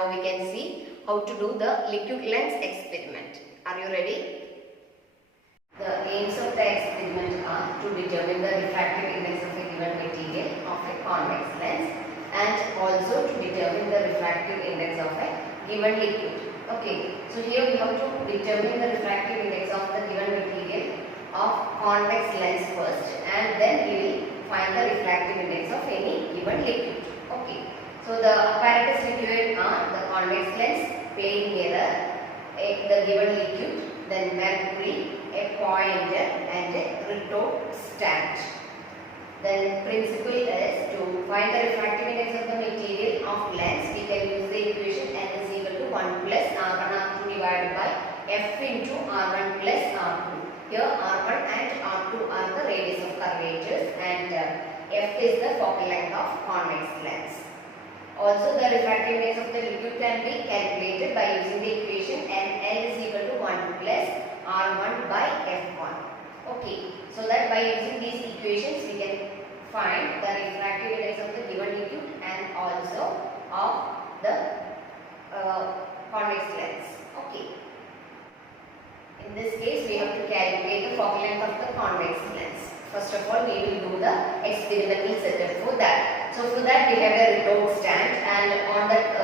Now we can see how to do the liquid lens experiment. Are you ready? The aims of the experiment are to determine the refractive index of a given material of a convex lens and also to determine the refractive index of a given liquid. Okay, so here we have to determine the refractive index of the given material of convex lens first, and then we will find the refractive index of any given liquid. Okay, so the apparatus required are the convex lens, plane mirror, the given liquid, then mercury, a pointer and a retort stand. Then principle is to find the refractive index of the material of lens. We can use the equation n is equal to 1 plus r1 r2 divided by f into r1 plus r2. Here r1 and r2 are the radius of curvatures and f is the focal length of convex lens. Also, the refractive index of the liquid can be calculated by using the equation L is equal to 1 plus R1 by F1. Okay, so that by using these equations we can find the refractive index of the given liquid and also of the convex lens. Okay. In this case, we have to calculate the focal length of the convex lens. First of all, we will do the experimental setup for that. So for that, we have a retort stand, and on that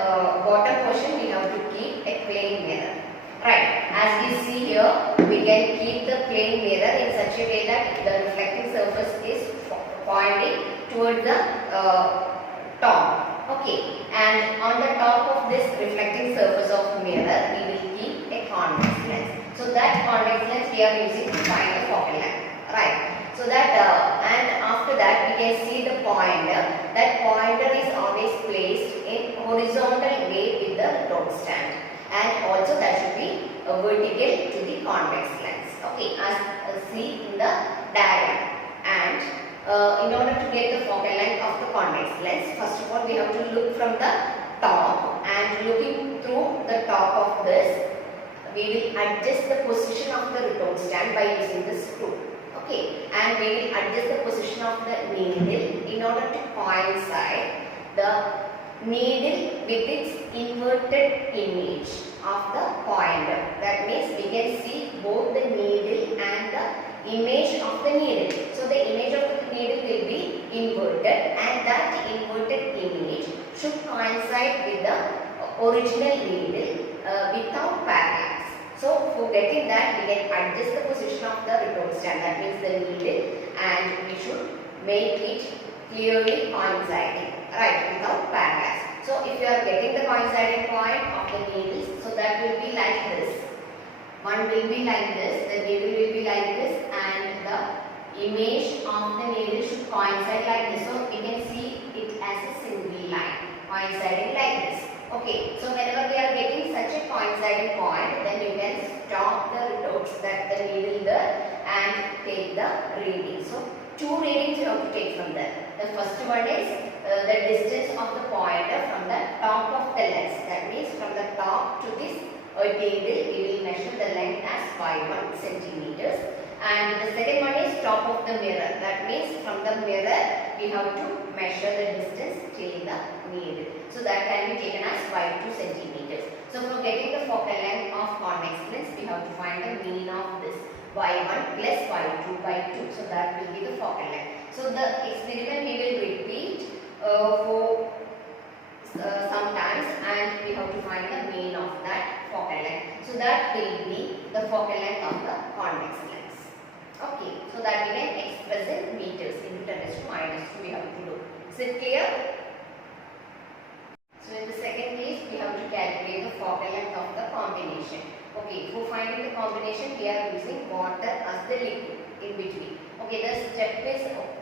bottom portion, we have to keep a plane mirror. Right. As we see here, we can keep the plane mirror in such a way that the reflecting surface is pointing toward the top. Okay. And on the top of this reflecting surface of mirror, we will keep a convex lens. So that convex lens we are using to find the focal length. Right. So that and after that we can see the pointer. That pointer is always placed in horizontal way with the retort stand, and also that should be vertical to the convex lens. Okay, as see in the diagram. And in order to get the focal length of the convex lens, first of all we have to look from the top, and looking through the top of this, we will adjust the position of the retort stand by using the screw. Okay, and we will adjust the position of the needle in order to coincide the needle with its inverted image of the pointer. That means we can see both the needle and the image of the needle. So the image of the needle will be inverted, and that inverted image should coincide with the original needle without parallax. So for getting that, we can adjust the position of the retort stand, that means the needle, and we should make it clearly coinciding, right, without parallax. So if you are getting the coinciding point of the needles, so that will be like this. One will be like this, the needle will be like this, and the image of the needle should coincide like this. So we can see it as a single line, coinciding like this. Okay, so whenever we are getting such a coinciding point, then you can stop the retorts, that the needle there, and take the reading. So two readings you have to take from there. The first one is the distance of the pointer from the top of the lens. That means from the top to this needle, we will measure the length as 5 centimeters. And the second one is top of the mirror. That means from the mirror, we have to measure the distance till the needle. So that can be taken as 5 centimeters. So for getting the focal length of convex lens, we have to find the mean of this y1 plus y2 by 2. So that will be the focal length. So the experiment we will repeat for sometimes, and we have to find the mean of that focal length. So that will be the focal length of the convex lens. Okay, so that we can express in meters into 10⁻², we have to do. Is it clear? So in the second case, we have to calculate the focal length of the combination. Okay, for finding the combination, we are using water as the liquid in between. Okay, the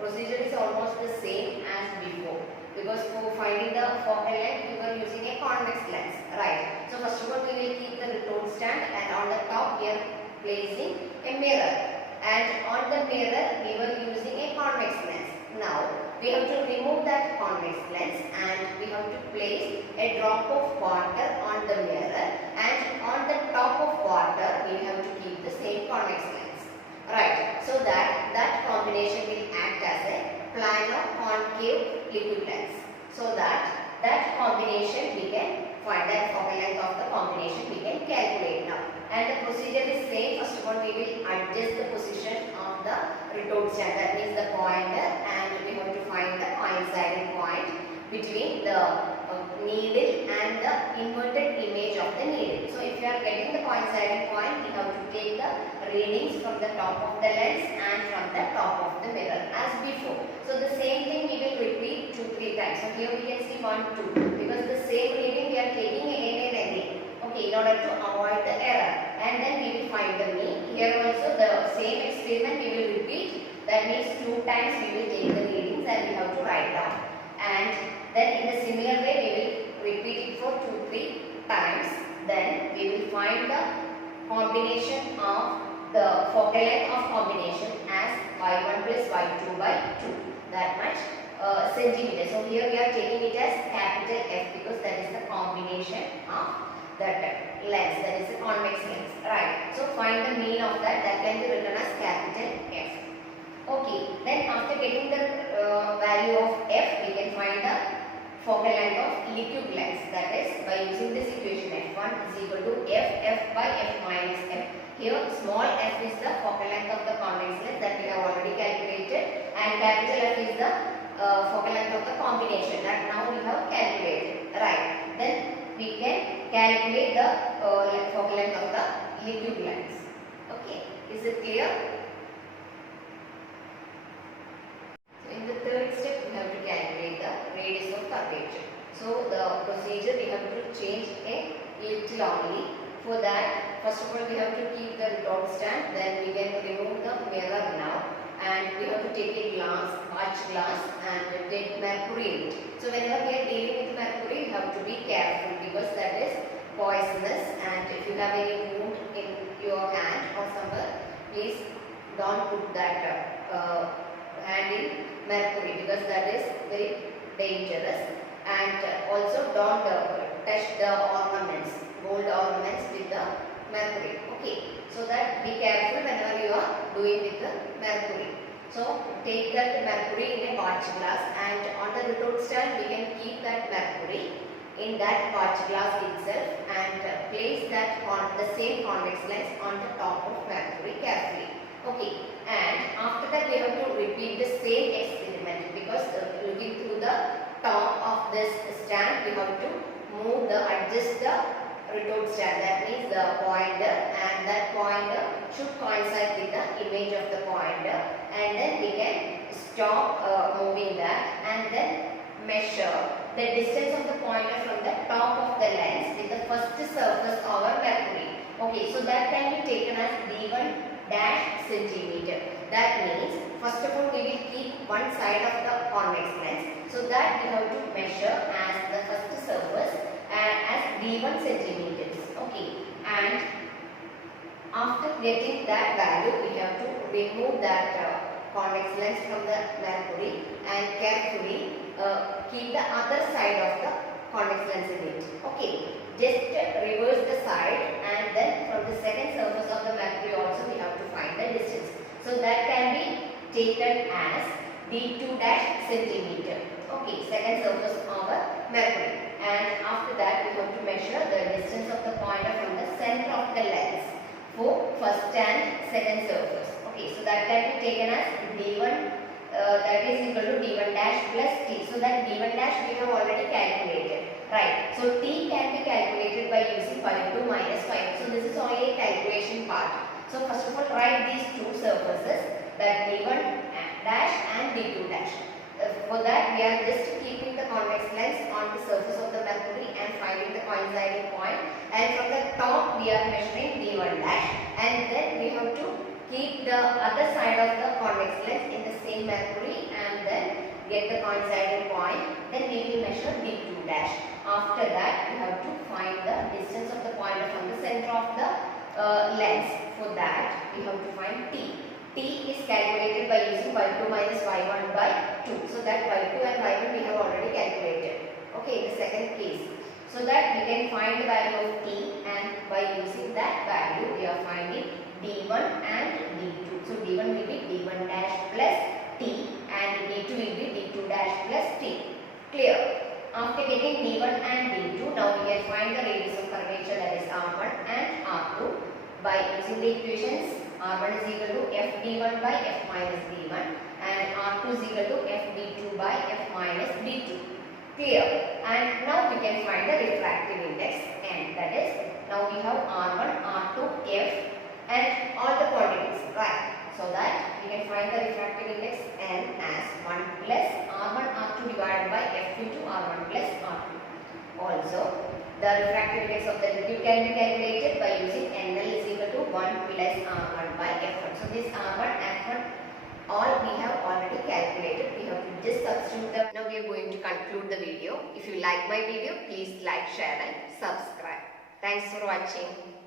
procedure is almost the same as before, because for finding the focal length, we were using a convex lens, right? So first of all, we will keep the retort stand, and on the top, we are placing a mirror. And on the mirror, we were using a convex lens. Now, we have to remove that convex lens, and we have to place a drop of water on the mirror, and on the top of water, we have to keep the same convex lens. Right, so that combination will act as a plano concave liquid lens. So that combination we can find that combination we can calculate now. And the procedure is same. First of all, we will adjust the position of the retort stand, that means the pointer, and we have to find the coinciding point between the needle and the inverted image of the needle. So if you are getting the coinciding point, we have to take the readings from the top of the lens and from the top of the mirror as before. So the same thing we will repeat 2-3 times. So here we can see 1, 2, because the same reading we are taking again and again. Okay, in order to avoid the error, and then we will find the mean. Here also the same experiment we will repeat. That means 2 times we will take the readings and we have to write down. And then in the similar way we will repeat it for 2-3 times. Then we will find the combination of the focal length of combination as y1 plus y2 by 2. That much centimeter. So here we are taking it as capital F because that is the combination of that lens, that is a convex lens, right? So find the mean of that can be written as capital F. Okay, then after getting the value of F, we can find the focal length of liquid lens, that is by using this equation F1 is equal to F by F minus F. Here small f is the focal length of the convex lens that we have already calculated, and capital F is the focal length of the combination that now we have calculated, right? Then we can calculate the focal length of the liquid lens. Okay, is it clear? So in the third step, we have to calculate the radius of curvature. So the procedure we have to change a little only. For that, first of all we have to keep the retort stand. Then we can remove the mirror now, and we have to take a glass, watch glass, and take mercury in it. So whenever we are dealing with mercury, you have to be careful because that is poisonous, and if you have any wound in your hand or somewhere, please don't put that hand in mercury because that is very dangerous. And also don't touch the ornaments, gold ornaments with the mercury. Okay, so that be careful whenever you are doing with the mercury. So take that mercury in a watch glass, and on the retort stand we can keep that mercury in that watch glass itself and place that on the same convex lens on the top of mercury carefully. Okay, and after that we have to repeat the same experiment because looking through the top of this stand we have to adjust the retort stand, that means the pointer, and that pointer should coincide with the image of the pointer, and then we can stop moving that and then measure the distance of the pointer from the top of the lens with the first surface over mercury. Okay, so that can be taken as d1 dash centimeter. That means first of all we will keep one side of the convex lens, so that we have to measure as the first surface as d1 centimeters. Okay, and after getting that value we have to remove that convex lens from the mercury and carefully keep the other side of the convex lens in it. Okay, just reverse the side, and then from the second surface of the mercury also we have to find the distance. So that can be taken as d2 dash centimeter. Okay, second surface of the mercury, and after that we have to measure the distance of the pointer from the center of the lens for first and second surface. Okay, so that can be taken as d1 that is equal to d1 dash plus t. So that d1 dash we have already calculated, right? So t can be calculated by using y2 minus y1. So this is only a calculation part. So first of all write these two surfaces, that d1 dash and d2 dash. For that we are just keeping the convex lens on the surface of the mercury and finding the coinciding point, and from the top we are measuring d1 dash, and then we have to keep the other side of the convex lens in the same mercury and then get the coinciding point. Then we will measure d2 dash. After that we have to find the distance of the pointer from the center of the lens. For that we have to find t. T is calculated by using y2 minus y1 by 2. So that y2 and y1 we have already calculated. Okay, the second case. So that we can find the value of t, and by using that value we are finding d1 and d2. So d1 will be d1 dash plus t and d2 will be d2 dash plus t. Clear? After getting d1 and d2, now we can find the radius of curvature, that using the equations, R1 is equal to f d1 by f minus d1 and R2 is equal to f d2 by f minus d2. Clear? And now we can find the refractive index n. That is, now we have R1, R2, f and all the quantities, right? So that we can find the refractive index n as 1 plus R1, R2 divided by f into R1 plus R2. Also, the refractive index of the liquid can be calculated by using NL is equal to 1 plus R1 by F1. So this R1, F1 all we have already calculated. We have to just substitute them. Now we are going to conclude the video. If you like my video, please like, share and subscribe. Thanks for watching.